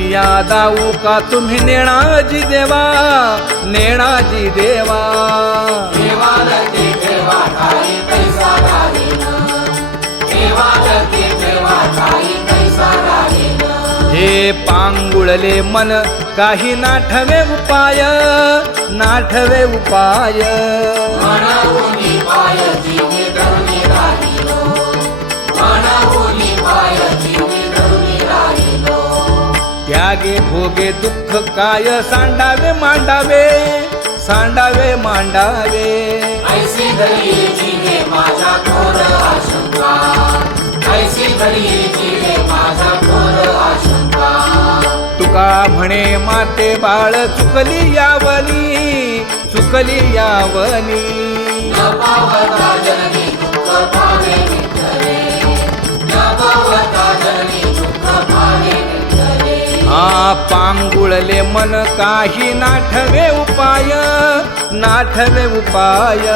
दुनिया दाऊ का तुम्ही नेणाजी देवा, नेणाजी देवा. हे पांगुळले मन काही नाठवे उपाय, नाठवे उपाय. त्यागे भोगे दुःख काय सांडावे मांडावे, सांडावे मांडावे. ऐसी घरी जीवे माझा घोर आशंका, ऐसी घरी जीवे माझा घोर आशंका. तुका म्हणे माते बाळ चुकली यावनी, चुकली यावनी. न पावता जननी दुःख भावे विठ्ठले, न पावता जननी दुःख भावे विठ्ठले. हा पांगुळले मन काही नाठवे उपाय, नाठवे उपाय.